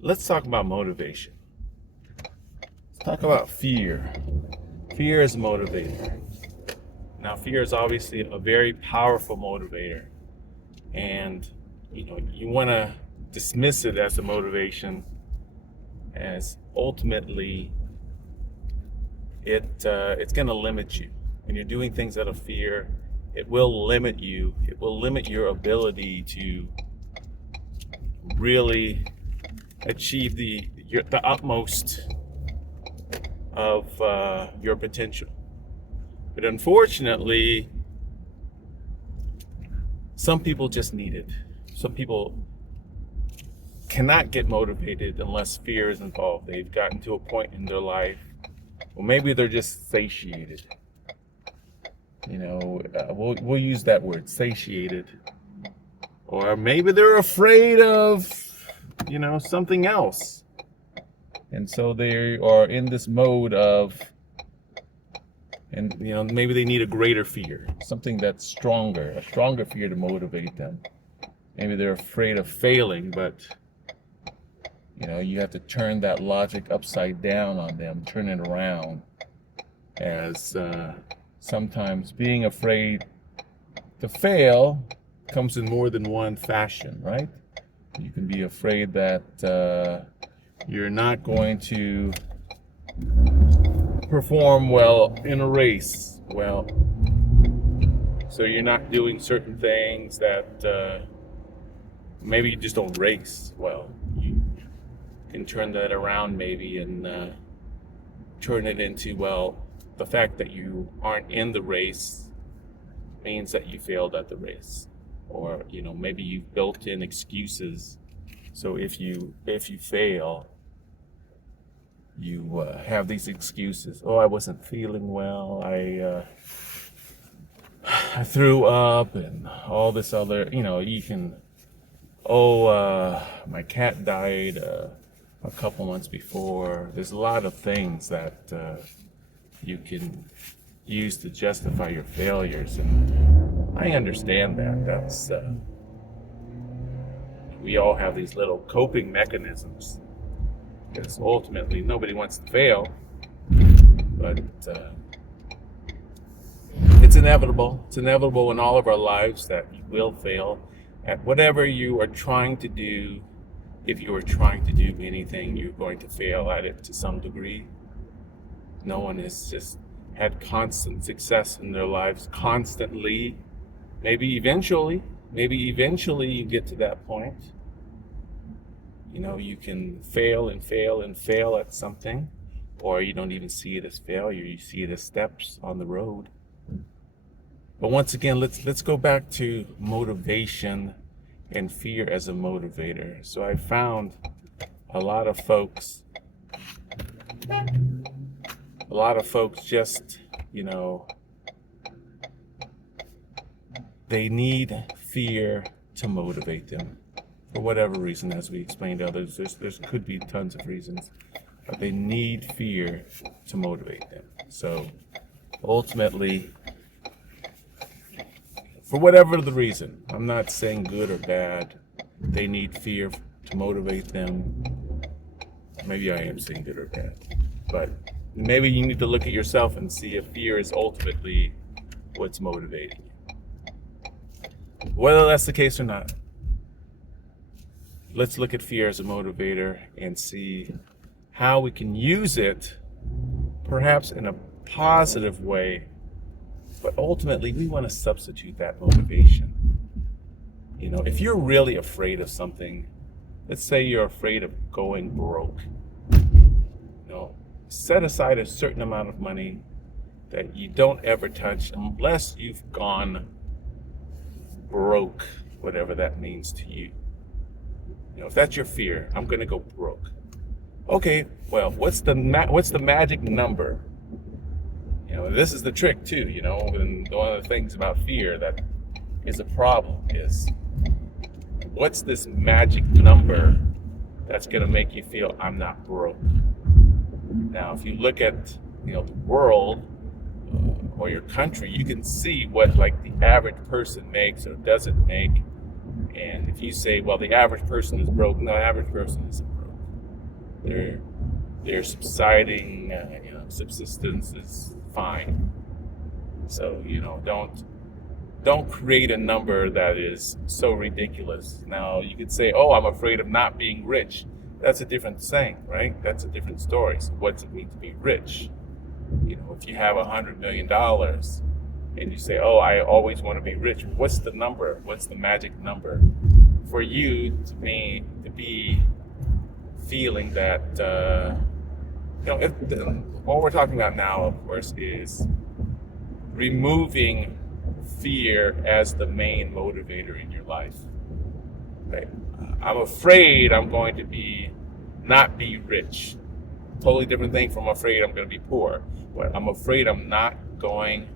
let's talk about motivation. Let's talk about fear. Fear is a motivator. Now, fear is obviously a very powerful motivator, and you want to dismiss it as a motivation, as ultimately it's going to limit you. When you're doing things out of fear, it will limit you. It will limit your ability to really achieve the utmost of your potential. But unfortunately, some people just need it. Some people cannot get motivated unless fear is involved. They've gotten to a point in their life, or maybe they're just satiated. We'll use that word, satiated. Or maybe they're afraid of, something else. And so they are in this mode of, and maybe they need a greater fear, something that's stronger, a stronger fear to motivate them. Maybe they're afraid of failing, but you have to turn that logic upside down on them, turn it around, as sometimes being afraid to fail comes in more than one fashion, right? You can be afraid that you're not going to perform well in a race. Well, so you're not doing certain things that maybe you just don't race well. You can turn that around maybe and turn it into, well, the fact that you aren't in the race means that you failed at the race. Or maybe you've built in excuses, so if you fail, you have these excuses. Oh, I wasn't feeling well, I threw up, and all this other, you can, my cat died a couple months before. There's a lot of things that you can use to justify your failures, and I understand that. That's we all have these little coping mechanisms, because ultimately nobody wants to fail, but it's inevitable. It's inevitable in all of our lives that you will fail at whatever you are trying to do. If you are trying to do anything, you're going to fail at it to some degree. No one has just had constant success in their lives constantly. Maybe eventually you get to that point. You can fail and fail and fail at something, or you don't even see it as failure. You see it as steps on the road. But once again, let's go back to motivation and fear as a motivator. So I found a lot of folks just, they need fear to motivate them for whatever reason. As we explained to others, there could be tons of reasons, but they need fear to motivate them. So ultimately, for whatever the reason, I'm not saying good or bad, they need fear to motivate them. Maybe I am saying good or bad, but maybe you need to look at yourself and see if fear is ultimately what's motivating you. Whether that's the case or not, let's look at fear as a motivator and see how we can use it, perhaps in a positive way, but ultimately we want to substitute that motivation. If you're really afraid of something, let's say you're afraid of going broke, set aside a certain amount of money that you don't ever touch unless you've gone broke, whatever that means to you. If that's your fear, I'm going to go broke. Okay, well, what's the magic number? This is the trick too, and one of the things about fear that is a problem is, what's this magic number that's going to make you feel I'm not broke? Now, if you look at, the world or your country, you can see what the average person makes or doesn't make. And if you say, well, the average person is broke, no, the average person isn't broke. They're subsiding. Subsistence is fine. So don't create a number that is so ridiculous. Now you could say, "Oh, I'm afraid of not being rich." That's a different thing, right? That's a different story. So what's it mean to be rich? If you have $100 million and you say, "Oh, I always want to be rich," what's the number? What's the magic number for you to be feeling that? All we're talking about now, of course, is removing fear as the main motivator in your life. Right? I'm afraid I'm going to not be rich. Totally different thing from afraid I'm going to be poor. But I'm afraid I'm not going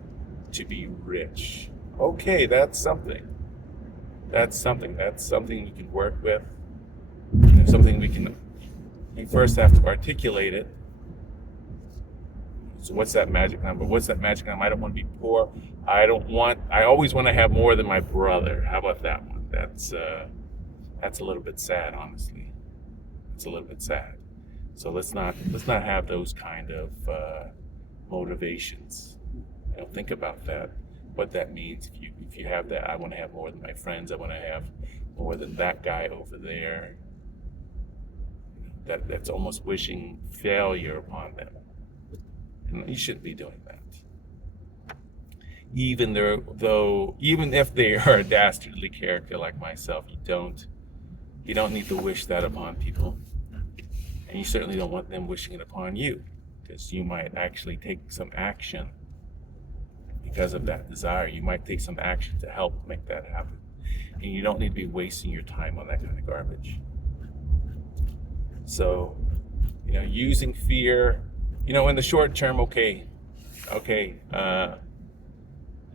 to be rich. Okay, that's something. That's something we can work with. Something we first have to articulate it. So what's that magic number? What's that magic number? I don't want to be poor. I always want to have more than my brother. How about that one? That's a little bit sad, honestly. It's a little bit sad. So let's not have those kind of motivations. Think about that. What that means if you have that. I want to have more than my friends. I want to have more than that guy over there. That's almost wishing failure upon them. And you shouldn't be doing that. Even if they are a dastardly character like myself, you don't need to wish that upon people. And you certainly don't want them wishing it upon you, because you might actually take some action because of that desire. You might take some action to help make that happen. And you don't need to be wasting your time on that kind of garbage. So, using fear, in the short term, okay,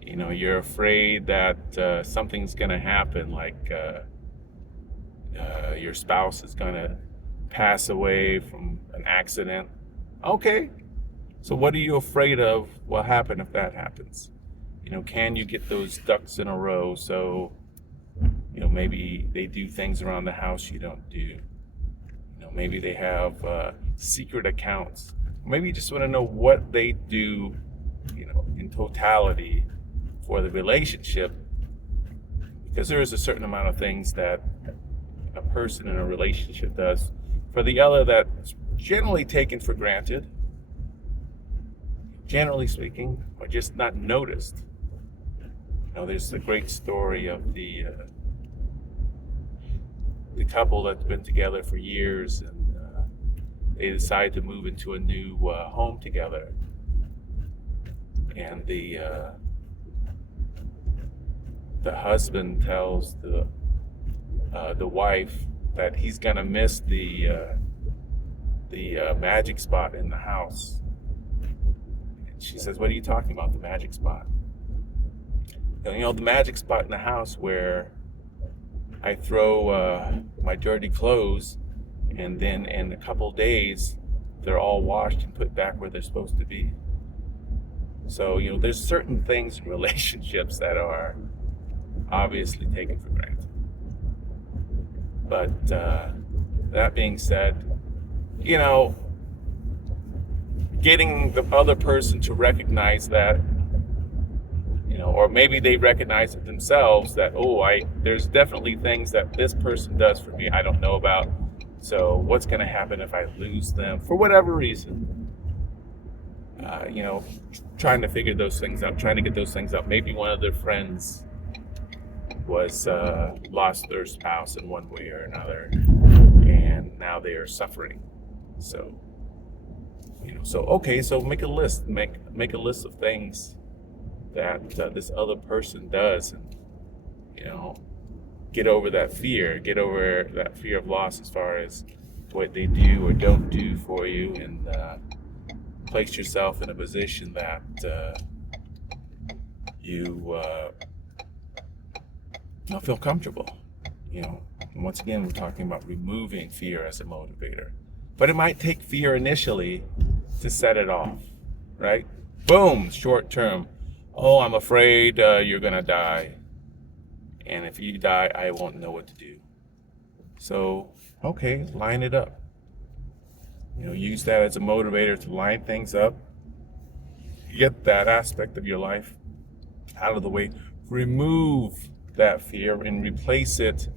you're afraid that something's going to happen, like your spouse is going to pass away from an accident. Okay, so what are you afraid of will happen if that happens? Can you get those ducks in a row? So, maybe they do things around the house you don't do. Maybe they have secret accounts. Maybe you just want to know what they do, in totality for the relationship, because there is a certain amount of things that a person in a relationship does for the other that's generally taken for granted, generally speaking, or just not noticed. There's a great story of the couple that's been together for years, and they decide to move into a new home together. And the husband tells the wife that he's gonna miss the magic spot in the house. And she says, "What are you talking about, the magic spot?" The magic spot in the house where I throw my dirty clothes, and then in a couple days they're all washed and put back where they're supposed to be. So there's certain things in relationships that are obviously taken for granted. But that being said, getting the other person to recognize that, or maybe they recognize it themselves that, there's definitely things that this person does for me I don't know about. So what's going to happen if I lose them for whatever reason? Trying to figure those things out, trying to get those things out. Maybe one of their friends was lost their spouse in one way or another, and now they are suffering. So, so make a list. Make a list of things that this other person does, and get over that fear. Get over that fear of loss as far as what they do or don't do for you, and place yourself in a position that you feel comfortable. And once again, we're talking about removing fear as a motivator. But it might take fear initially to set it off, right? Boom, short term. Oh, I'm afraid you're going to die. And if you die, I won't know what to do. So, okay, line it up. use that as a motivator to line things up, get that aspect of your life out of the way, remove that fear and replace it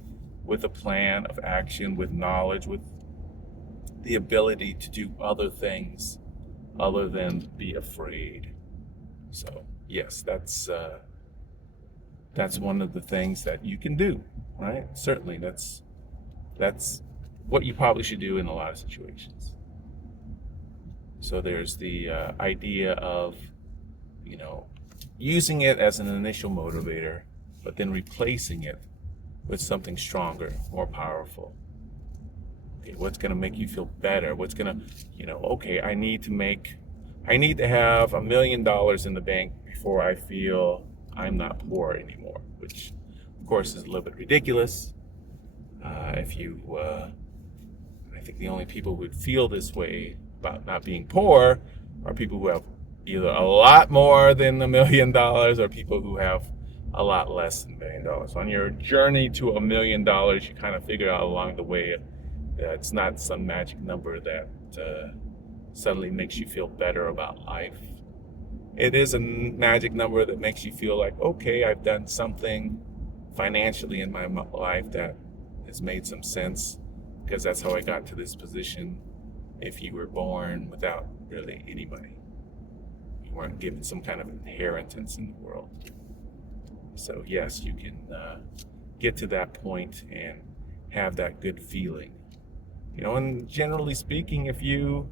with a plan of action, with knowledge, with the ability to do other things other than be afraid. So yes, that's one of the things that you can do, right? Certainly, that's what you probably should do in a lot of situations. So there's the idea of, using it as an initial motivator, but then replacing it with something stronger, more powerful. Okay, what's going to make you feel better? What's going to, okay, I need to have $1 million in the bank before I feel I'm not poor anymore, which of course is a little bit ridiculous. I think the only people who would feel this way about not being poor are people who have either a lot more than $1 million or people who have a lot less than $1 million. So on your journey to $1 million, you kind of figure out along the way that it's not some magic number that suddenly makes you feel better about life. It is a magic number that makes you feel like, okay, I've done something financially in my life that has made some sense, because that's how I got to this position. If you were born without really any money, you weren't given some kind of inheritance in the world. So yes, you can get to that point and have that good feeling. And generally speaking, if you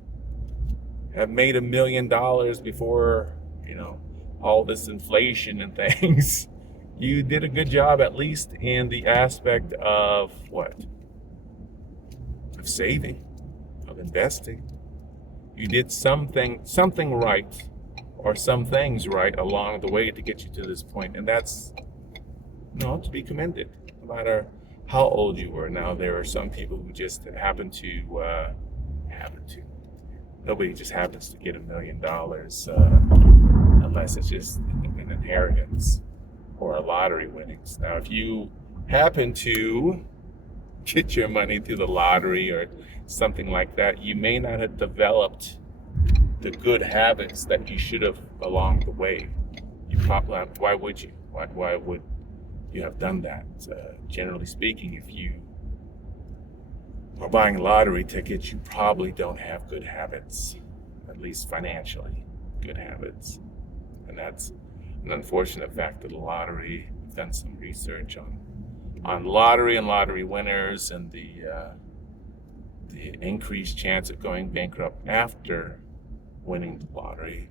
have made $1 million before, all this inflation and things, you did a good job, at least in the aspect of what? Of saving, of investing. You did something right, or some things right along the way to get you to this point, and that's to be commended, no matter how old you were. Now, there are some people who just happen to nobody just happens to get $1 million unless it's just an inheritance or a lottery winnings. Now, if you happen to get your money through the lottery or something like that, you may not have developed the good habits that you should have along the way. Why would you? Why would you have done that? Generally speaking, if you are buying lottery tickets, you probably don't have good habits, at least financially good habits. And that's an unfortunate fact of the lottery. We've done some research on lottery and lottery winners and the increased chance of going bankrupt after winning the lottery.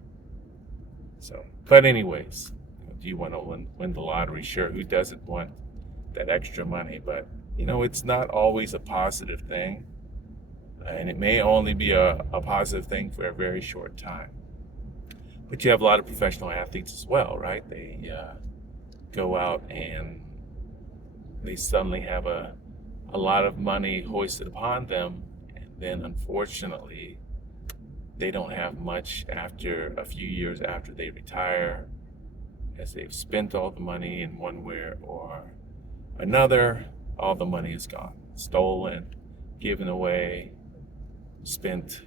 So, but anyways, do you want to win the lottery? Sure, who doesn't want that extra money? But it's not always a positive thing, and it may only be a positive thing for a very short time. But you have a lot of professional athletes as well, right? They go out and they suddenly have a lot of money hoisted upon them, and then unfortunately they don't have much after a few years after they retire, as they've spent all the money in one way or another. All the money is gone, stolen, given away, spent.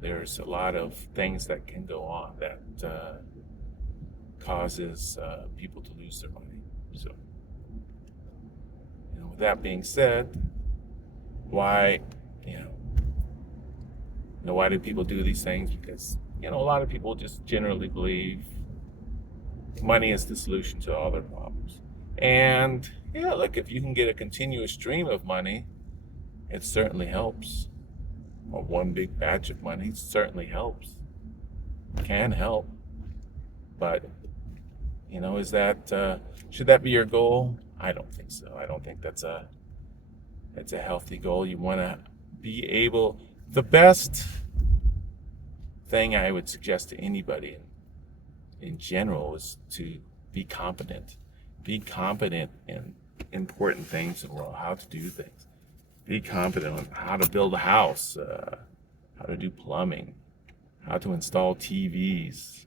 There's a lot of things that can go on that causes people to lose their money. So, with that being said, why do people do these things? Because a lot of people just generally believe money is the solution to all their problems. And look, if you can get a continuous stream of money, it certainly helps. Or one big batch of money certainly helps, can help. But is that should that be your goal? I don't think so. I don't think that's a healthy goal. You want to be able. The best thing I would suggest to anybody in general is to be competent. Be competent in important things in the world, how to do things. Be competent on how to build a house, how to do plumbing, how to install TVs,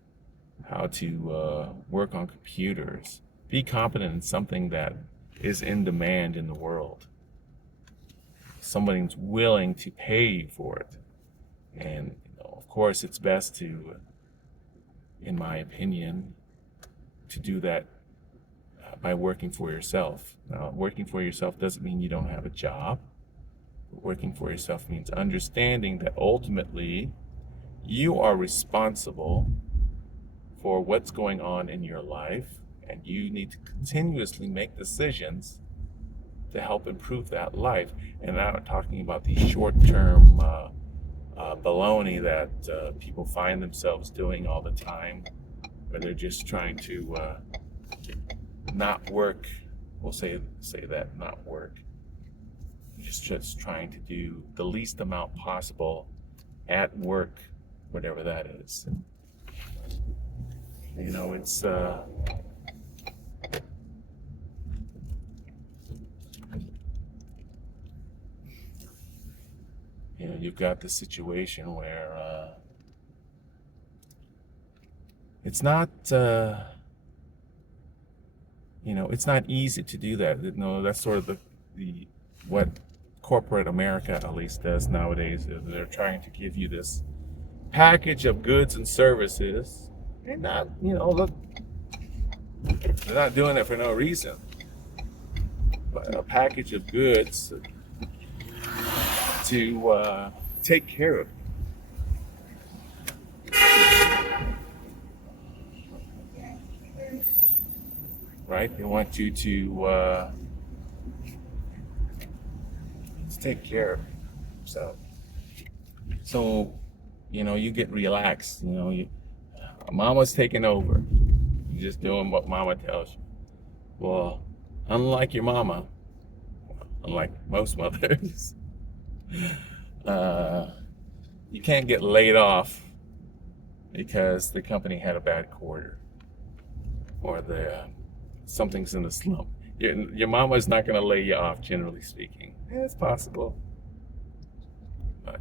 how to work on computers. Be competent in something that is in demand in the world. somebody's willing to pay you for it. And of course, it's best to, in my opinion, to do that by working for yourself. Now, working for yourself doesn't mean you don't have a job. Working for yourself means understanding that ultimately you are responsible for what's going on in your life, and you need to continuously make decisions to help improve that life. And I'm not talking about the short-term baloney that people find themselves doing all the time, where they're just trying to not work. We'll say that, not work. Just trying to do the least amount possible at work, whatever that is. It's you've got the situation where it's not it's not easy to do that. That's sort of the what corporate America at least does nowadays. They're trying to give you this package of goods and services, and not, look, they're not doing it for no reason, but a package of goods to take care of. Right? They want you to take care of yourself. So, you get relaxed. Mama's taking over. You're just doing what mama tells you. Well, unlike your mama, unlike most mothers, you can't get laid off because the company had a bad quarter, or something's in the slump. Your mama is not going to lay you off, generally speaking. Yeah, it's possible. But,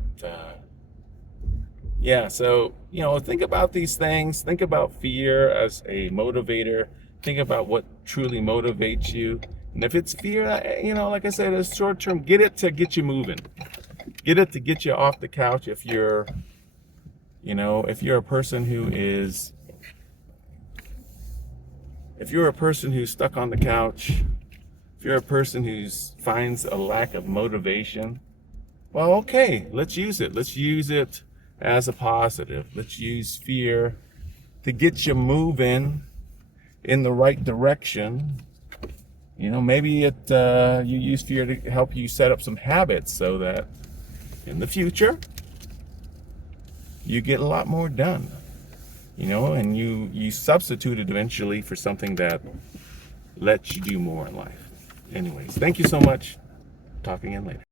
so, think about these things. Think about fear as a motivator. Think about what truly motivates you. And if it's fear, like I said, it's short term. Get it to get you moving. Get it to get you off the couch. If you're a person who's stuck on the couch, if you're a person who finds a lack of motivation, well, okay, let's use it. Let's use it as a positive. Let's use fear to get you moving in the right direction. Maybe you use fear to help you set up some habits so that in the future you get a lot more done. And you substitute it eventually for something that lets you do more in life. Anyways, thank you so much. Talking in later.